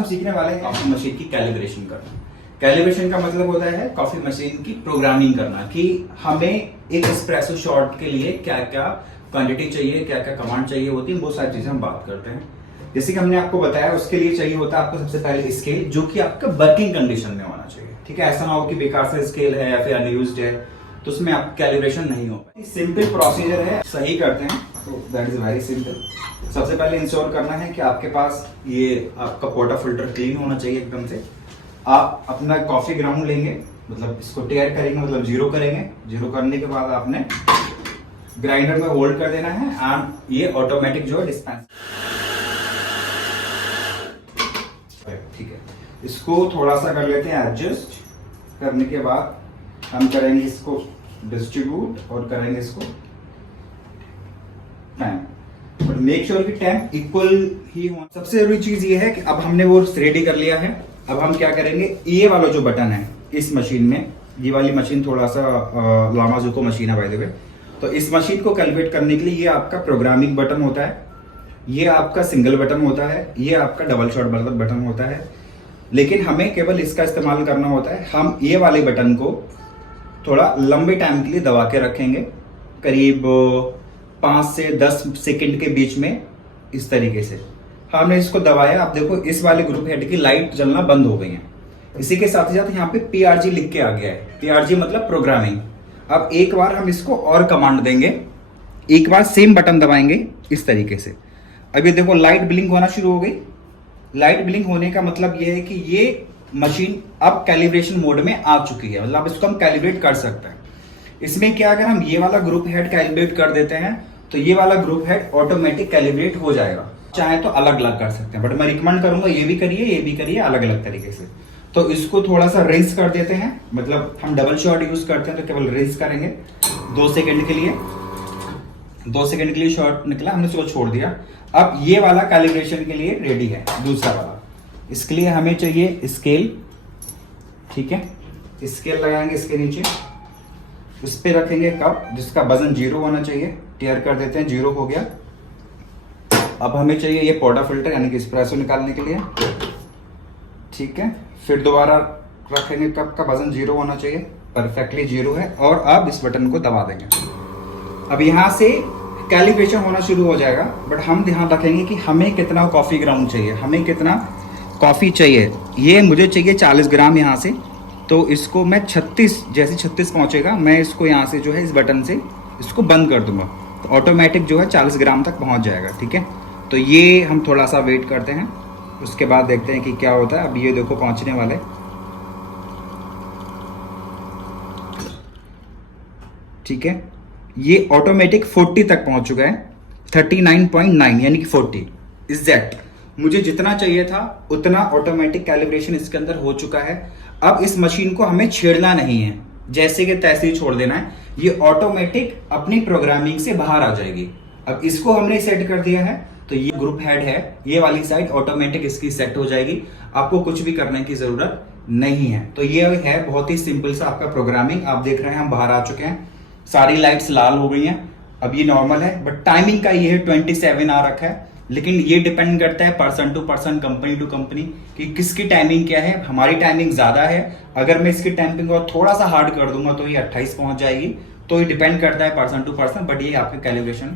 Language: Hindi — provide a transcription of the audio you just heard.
हम सीखने वाले हैं कॉफी मशीन की कैलिब्रेशन करना। कैलिब्रेशन का मतलब होता है कॉफी मशीन की प्रोग्रामिंग करना कि हमें एक एस्प्रेसो शॉट के लिए क्या क्या क्वांटिटी चाहिए, क्या क्या कमांड चाहिए होती है, वो सारी चीजें हम बात करते हैं। जैसे कि हमने आपको बताया, उसके लिए चाहिए होता है आपको सबसे पहले स्केल, जो कि आपका वर्किंग कंडीशन में होना चाहिए। ठीक है, ऐसा ना हो कि बेकार से स्केल है या फिर अनयूज्ड है तो उसमें आप कैलिब्रेशन नहीं हो पाए। सिंपल प्रोसीजर है, सही करते हैं तो दैट इज वेरी सिंपल। सबसे पहले इंश्योर करना है कि आपके पास ये आपका पोर्टा फिल्टर क्लीन होना चाहिए एकदम से। आप अपना कॉफी ग्राउंड लेंगे, मतलब इसको टेयर करेंगे, मतलब जीरो करेंगे। जीरो करने के बाद आपने ग्राइंडर में होल्ड कर देना है एंड ये ऑटोमेटिक जो है डिस्पेंस। ठीक है, इसको थोड़ा सा कर लेते हैं एडजस्ट। करने के बाद हम करेंगे इसको डिस्ट्रीब्यूट और करेंगे इसको टाइम, बट मेक श्योर कि टाइम इक्वल ही हो। सबसे जरूरी चीज ये है कि अब हमने वो रेडी कर लिया है। अब हम क्या करेंगे, ये वाला जो बटन है इस मशीन में, ये वाली मशीन थोड़ा सा लामाजुको मशीन है बाय द वे, तो इस मशीन को कैलकुलेट करने के लिए ये आपका प्रोग्रामिंग बटन होता है, ये आपका सिंगल बटन होता है, ये आपका डबल शॉट बटन होता है। लेकिन हमें केवल इसका इस्तेमाल करना होता है। हम ये वाले बटन को थोड़ा लंबे टाइम के लिए दबा के रखेंगे, करीब 5 से 10 सेकंड के बीच में, इस तरीके से हमने इसको दबाया। आप देखो इस वाले ग्रुप हेड की लाइट जलना बंद हो गई है। इसी के साथ ही साथ यहाँ पे PRG लिख के आ गया है। PRG मतलब प्रोग्रामिंग। अब एक बार हम इसको और कमांड देंगे, एक बार सेम बटन दबाएंगे इस तरीके से। अभी देखो लाइट ब्लिंक होना शुरू हो गई। लाइट ब्लिंक होने का मतलब ये है कि ये मशीन अब कैलिब्रेशन मोड में आ चुकी है, मतलब इसको हम कैलिब्रेट कर सकते हैं। इसमें क्या, अगर हम ये वाला ग्रुप हेड कैलिब्रेट कर देते हैं तो ये वाला ग्रुप हेड ऑटोमेटिक कैलिब्रेट हो जाएगा। चाहे तो अलग अलग कर सकते हैं, बट मैं रिकमेंड करूंगा ये भी करिए, ये भी करिए अलग अलग तरीके से। तो इसको थोड़ा सा रिंस कर देते हैं, मतलब हम डबल शॉट यूज करते हैं तो केवल रिंस करेंगे 2 सेकंड के लिए। 2 सेकंड के लिए शॉट निकला, हमने इसको छोड़ दिया। अब ये वाला कैलिब्रेशन के लिए रेडी है, दूसरा वाला। इसके लिए हमें चाहिए स्केल। ठीक है, स्केल लगाएंगे इसके नीचे, इस पे रखेंगे कप जिसका वजन 0 होना चाहिए। टेयर कर देते हैं, 0 हो गया। अब हमें चाहिए ये पोर्टा फिल्टर यानी कि एस्प्रेसो निकालने के लिए। ठीक है, फिर दोबारा रखेंगे, कप का वजन 0 होना चाहिए, परफेक्टली 0 है। और अब इस बटन को दबा देंगे। अब यहाँ से कैलिब्रेशन होना शुरू हो जाएगा, बट हम ध्यान रखेंगे कि हमें कितना कॉफी ग्राउंड चाहिए, हमें कितना कॉफी चाहिए। ये मुझे चाहिए 40 ग्राम यहाँ से, तो इसको मैं 36, जैसे 36 पहुँचेगा मैं इसको यहाँ से जो है इस बटन से इसको बंद कर दूंगा, तो ऑटोमेटिक जो है 40 ग्राम तक पहुँच जाएगा। ठीक है, तो ये हम थोड़ा सा वेट करते हैं, उसके बाद देखते हैं कि क्या होता है। अब ये देखो पहुँचने वाले, ठीक है, ये ऑटोमेटिक 40 तक पहुंच चुका है, 39.9 यानी कि 40 एग्जैक्ट। मुझे जितना चाहिए था उतना ऑटोमेटिक कैलिब्रेशन इसके अंदर हो चुका है। अब इस मशीन को हमें छेड़ना नहीं है, जैसे कि तैसे ही छोड़ देना है। ये ऑटोमेटिक अपनी प्रोग्रामिंग से बाहर आ जाएगी। अब इसको हमने सेट कर दिया है, तो ये ग्रुप हेड है, ये वाली साइड ऑटोमेटिक इसकी सेट हो जाएगी। आपको कुछ भी करने की जरूरत नहीं है। तो ये है बहुत ही सिंपल सा आपका प्रोग्रामिंग। आप देख रहे हैं हम बाहर आ चुके हैं, सारी लाइट्स लाल हो गई हैं। अब ये नॉर्मल है, बट टाइमिंग का ये है 27 आ रखा है। लेकिन ये डिपेंड करता है person to person, company to company, कि किसकी टाइमिंग क्या है। हमारी टाइमिंग ज्यादा है, अगर मैं इसकी टाइमिंग और थोड़ा सा हार्ड कर दूंगा तो ये 28 पहुंच जाएगी। तो ये डिपेंड करता है पर्सन टू पर्सन, बट ये आपके कैलिब्रेशन